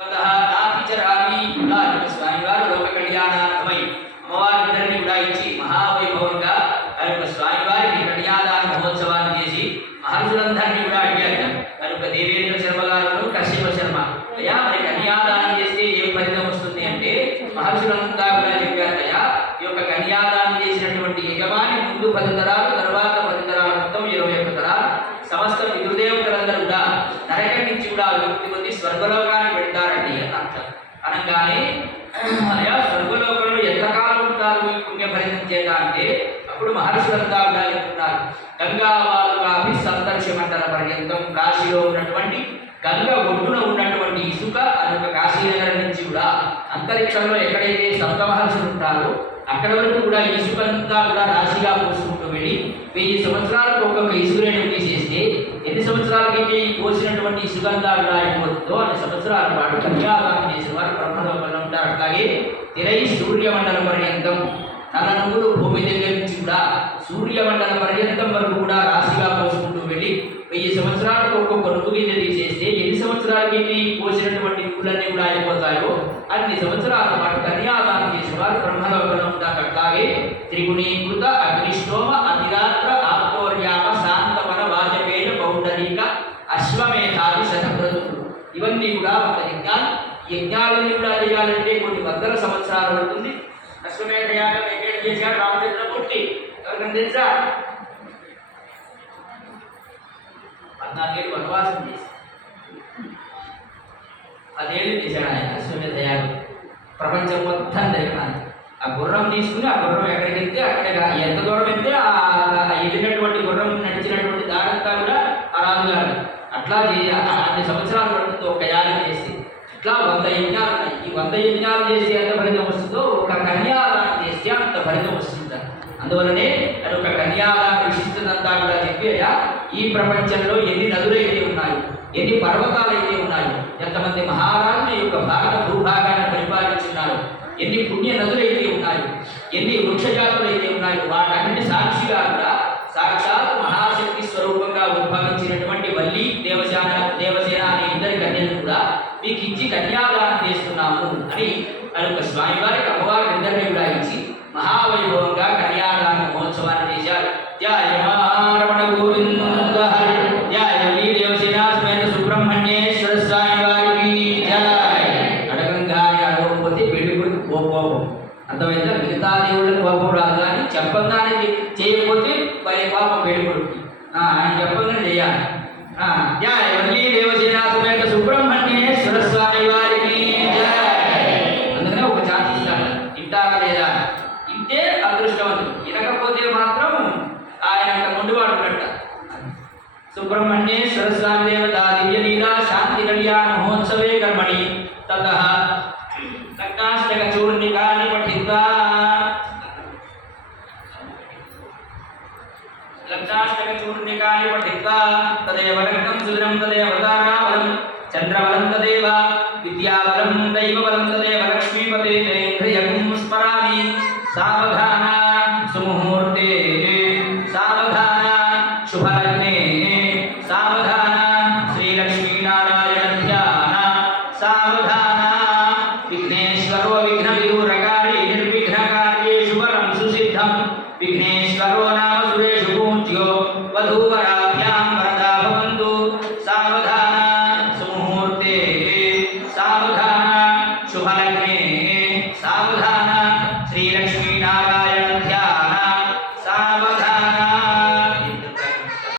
తతః నాభిచరామి నారద స్వామి వారు లోక కళ్యాణార్థమై అమ్మవారిద్దరిని కూడా ఇచ్చి మహావైభవంగా కనుక స్వామి వారికి కళ్యాణ మహోత్సవాన్ని చేసి మహర్షులందరినీ కూడా అడిగారు కనుక దేవేంద్ర శర్మ గారు కశ్యప శర్మ అయ్యా మరి కన్యాదానం చేస్తే ఏం ఫలితం వస్తుంది అంటే మహర్షులంతా కూడా చెప్పారు అయ్యా ఈ యొక్క కన్యాదానం చేసినటువంటి యజమాని ముందు పది అనగానే అయ్యా స్వర్గలోకంలో ఎంతకాలం ఉంటారు ఈ పుణ్య ఫలితం చేత అంటే అప్పుడు మహర్షులంతా అంతా చెప్తున్నారు గంగా వాలుగాభి సప్తర్ష మండల పర్యంతం కాశీలో ఉన్నటువంటి గంగ ఒడ్డున ఉన్నటువంటి ఇసుక అదొక కాశీనగరం నుంచి కూడా అంతరిక్షంలో ఎక్కడైతే సప్త మహర్షులు ఉంటారో అక్కడ వరకు కూడా ఇసుక అంతా కూడా రాశిగా పోసుకుంటూ వెళ్ళి వెయ్యి సంవత్సరాలకు ఒక్కొక్క ఇసుకరేణి తీసేస్తే ఎన్ని సంవత్సరాలకైతే ఈ పోసినటువంటి ఇసుకంతా కూడా అయిపోతుందో అన్ని సంవత్సరాల పాటు గంగా అట్లాగే తిరై సూర్యమండల పర్యంతం తన భూమి దగ్గర నుంచి కూడా సూర్యమండల పర్యంతం వరకు కూడా రాశిగా పోసుకుంటూ వెళ్ళి వెయ్యి సంవత్సరాలకు ఒక్కొక్క నువ్వు గింజ తీసేస్తే ఎన్ని సంవత్సరాలకి పోసినటువంటి నువ్వులన్నీ కూడా అయిపోతాయో అన్ని సంవత్సరాల పాటు కన్యాదానం చేసేవారు వారు దాకా కాగే త్రిగుణీకృత అగ్నిష్టోమ అతిరాత్ర ఆత్మోర్యామ శాంతమన వాజపేయ పౌండరీక అశ్వమేధాది శతక్రతులు ఇవన్నీ కూడా ఒక యజ్ఞాలు ఈ యజ్ఞాలన్నీ కూడా చేయాలంటే కొన్ని వందల సంవత్సరాలు పడుతుంది. అశ్వమేధ యాగం ఎక్కడ చేశాడు రామచంద్రమూర్తి. ఎవరికైనా తెలుసా? పద్నాలుగేళ్ళు వనవాసం చేసి. పదేళ్ళు చేశాడు ఆయన అశ్వమేధ యాగం. ప్రపంచం మొత్తం జరిగినాను ఆ గుర్రం తీసుకుని ఆ గుర్రం ఎక్కడికి వెళ్తే అక్కడ ఎంత దూరం వెళ్తే ఆ ఆ వెళ్ళినటువంటి గుర్రం నడిచినటువంటి దారంతా కూడా ఆ రాజుగారు. అట్లా చేయాలి అన్ని సంవత్సరాలు పడుతుంది ఒక యాగం చేసి. ఇట్లా వంద యజ్ఞాలు ఈ వంద యజ్ఞాలు చేసి ఎంత ఫలితం వస్తుందో ఒక కన్యాదానం చేస్తే అంత ఫలితం వస్తుంది అందువలనే అది ఒక కన్యాదానం విశిష్టతంతా కూడా చెప్పి ఈ ప్రపంచంలో ఎన్ని నదులైతే ఉన్నాయి ఎన్ని పర్వతాలైతే ఉన్నాయి ఎంతమంది మహారాజులు యొక్క భారత భూభాగాన్ని పరిపాలించున్నారు ఎన్ని పుణ్య నదులైతే ఉన్నాయి ఎన్ని వృక్షజాతులైతే ఉన్నాయి వాటన్నిటి సాక్షిగా కూడా సాక్షాత్ మహాశక్తి స్వరూపంగా ఉద్భవించినటువంటి వల్లి దేవజాన దేవజ అనే ఇద్దరి కన్యలు కూడా మీకు ఇచ్చి కన్యాదానం చేస్తున్నాము అని అని ఒక స్వామివారికి అమ్మవారి ఇద్దరిని కూడా ఇచ్చి మహావైభవంగా కన్యాదాన మహోత్సవాన్ని చేశారు. జయ రమణ గోవింద హరి జయ సుబ్రహ్మణ్యేశ్వర స్వామి వారికి అడగంగానే అడగకపోతే కోపం. అర్థమైందా? మిగతా దేవుళ్ళకి కోపం రాదు కానీ చెప్పంగానే చేయకపోతే భయ పాపం పెళ్ళి కొడుకు ఆయన చెప్పంగానే చేయాలి. ఆ, జయ सुब्रह्मण्ये सरस्वादेवतादिव्यलीला शान्तिकल्याणमहोत्सवे कर्मणि। ततः रत्नाष्टकचूर्णिकानि पठित्वा रत्नाष्टकचूर्णिकानि पठित्वा तदेव रक्तं सुदृं तदेव ताराबलं, चन्द्रबलं तदेव, विद्याबलं, दैवबलं तदेव लक्ष्मीपते तेन्द्रियगुं स्मरामि। सावधाना सुमुहूर्ते, सावधाना शुभलग्ने ને સર્વ વિઘ્ન